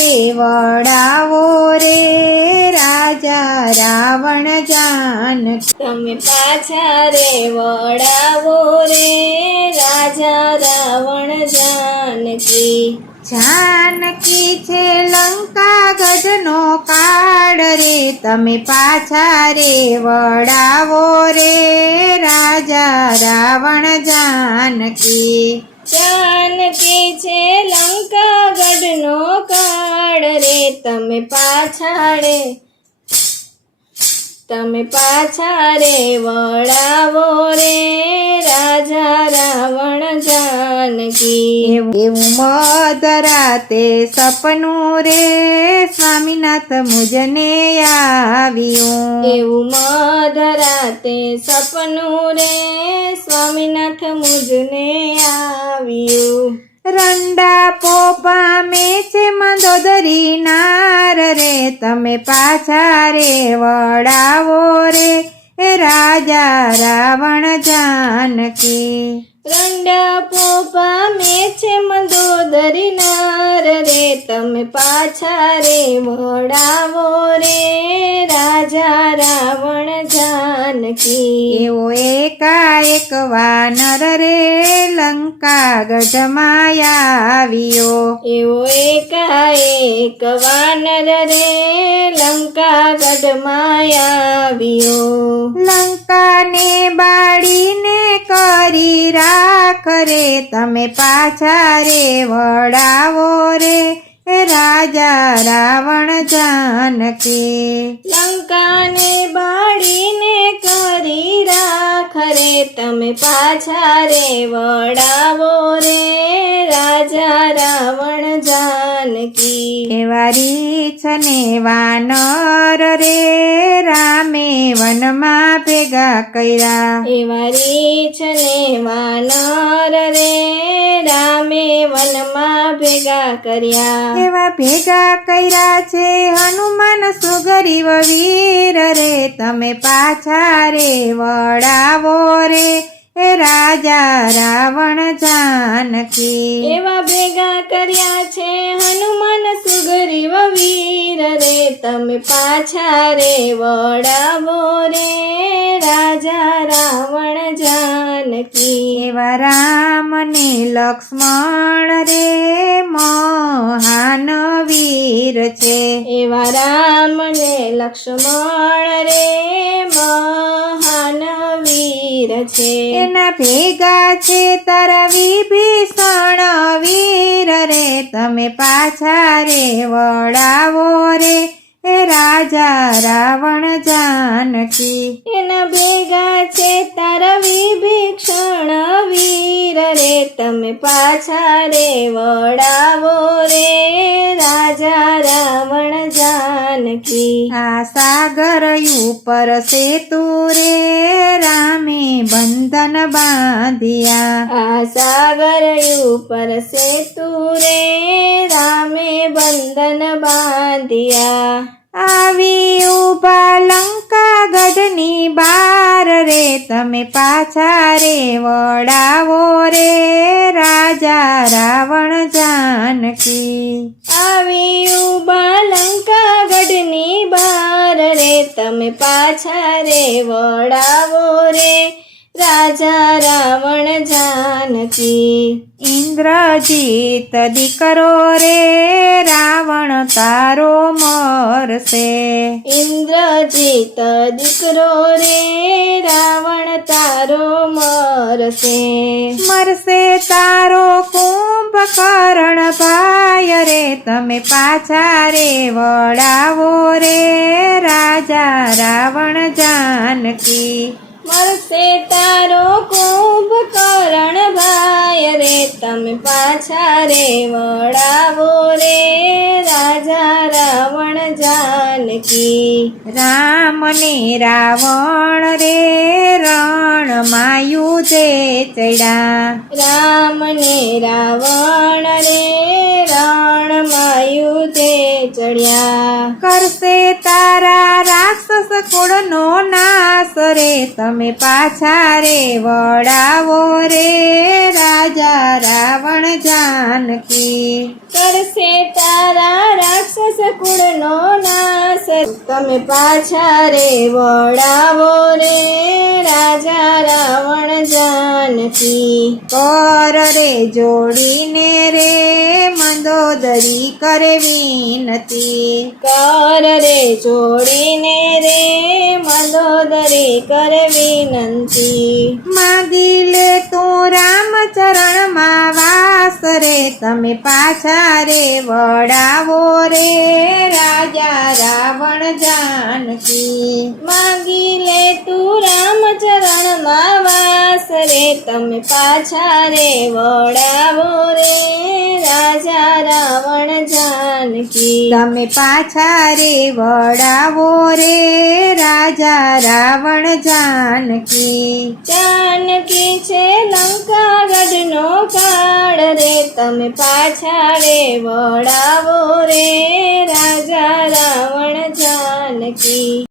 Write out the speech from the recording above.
રે વડાવો રે રાજા રાવણ જાનકી. તમે પાછા રે વળાવો રે રાજા રાવણ જાનકી. જાનકી છે લંકા ગઢનો કાળ રે તમે પાછા રે વડાવો રે રાજા રાવણ જાનકી. જાનકી છે લંકા ગઢનો કાળ રે તમે પાછા રે વળાવો રે રાજા રાવણ જાનકી. એવું મધરાતે સપનું રે સ્વામીનાથ મુજને આવ્યું. એવું મધરાતે સપનું રે સ્વામીનાથ મુજને આવ્યું. રંડા પોપા મેં છે મંદોદરી નાર રે તમે પાછા રે વડાવો રે રાજા રાવણ જાનકી. રંડા પોપા મેં છે મંદોદરી નાર રે તમે પાછા રે વળાવો રે રાજા રાવણ જાનકી. એવો એકાએક વાનર રે લંકા ગઢમાં આવ્યો. એવો એકાએક વાનર રે લંકા ગઢમાં આવ્યો. લંકાને બાળીને કરી રાખ રે તમે પાછા રે વડાવો રે રાજા રાવણ જાનકી. લંકાને બાળીને કરી રાખ રે તમે પાછા રે વડાવો રે રાજા રાવણ જાનકી. એવા રીછને વાનર રે રામે વનમાં ભેગા કર્યા. એવા રીછને વાનર રે રામે વનમાં ભેગા કર્યા. એવા ભેગા કર્યા છે હનુમાન સુગ્રીવ વીર રે તમે પાછા રે વડાવો રે રાજા રાવણ જાનકી. એવા ભેગા કર્યા છે હનુમાન સુગ્રીવ વીર રે તમે પાછા રે વડાવો રે રાજા રાવણ જાનકી. એવા રામ ને લક્ષ્મણ રે મહાન વીર છે. એવા રામ ને લક્ષ્મણ રે મહાન વીર છે. એના ભેગા છે તારા વિભીષણ વીર રે તમે પાછા રે વડાવો રે રાજા રાવણ જાનકી. એના ભેગા છે તારા વિભીષણ વીર રે તમે પાછા રે વડાવો રે રાજા રાવણ જાનકી. આ સાગર ઉપર સેતુ રે રામે બંધન બાંધ્યા. આ સાગર ઉપર સેતુ રે રામે બંધન બાંધ્યા. આવી ઉભા લંકા ગઢની બાર રે તમે પાછા રે વડાવો રે રાજા રાવણ જાનકી. આવી ઉભા લંકા ગઢની બાર રે તમે પાછા રે વડાવો રે રાજા રાવણ જાનકી. ઇન્દ્રજીત દીકરો રે રાવણ તારો મરશે. ઇન્દ્રજીત દીકરો રે રાવણ તારો મરશે. મરશે તારો કુંભકર્ણ ભાઈ રે તમે પાછા રે વડાવો રે રાજા રાવણ જાનકી. મરશે તારો કુંભકર્ણ ભાઈ રે તમે પાછા રે વડાવો રે રાજા રાવણ જાનકી. રામ ને રાવણ રે રણમાં યુધે ચડ્યા. રામ ને રાવણ રે રણમાં યુધે ચડ્યા. કરશે તારા રાક્ષસ કુળનો નાશ રે તમે પાછા રે વડાવો રે રાજા રાવણ જાનકી. કરશે તારા તમે પાછા રે વળાવો રે રાજા રાવણ જાનકી કર રે જોડીને રે મંદોદરી કરે વિનતી કર રે જોડીને રે મંદોદરી કર વિનંતી માગી લે તું રામ ચરણમાં વાસ રે તમે પાછા રે વળાવો રે રાજા રાવણ જાનકી માગી લે તું રામચરણમાં વાસ રે તમે પાછા રે વળાવો રે રાજા રાવણ જાનકી તમે પાછા રે વળાવો રે રાજા રાવણ જાનકી જાનકી છે લંકાગઢનો કાળ રે તમે પાછા રે વળાવો રે રાજા રાવણ જાનકી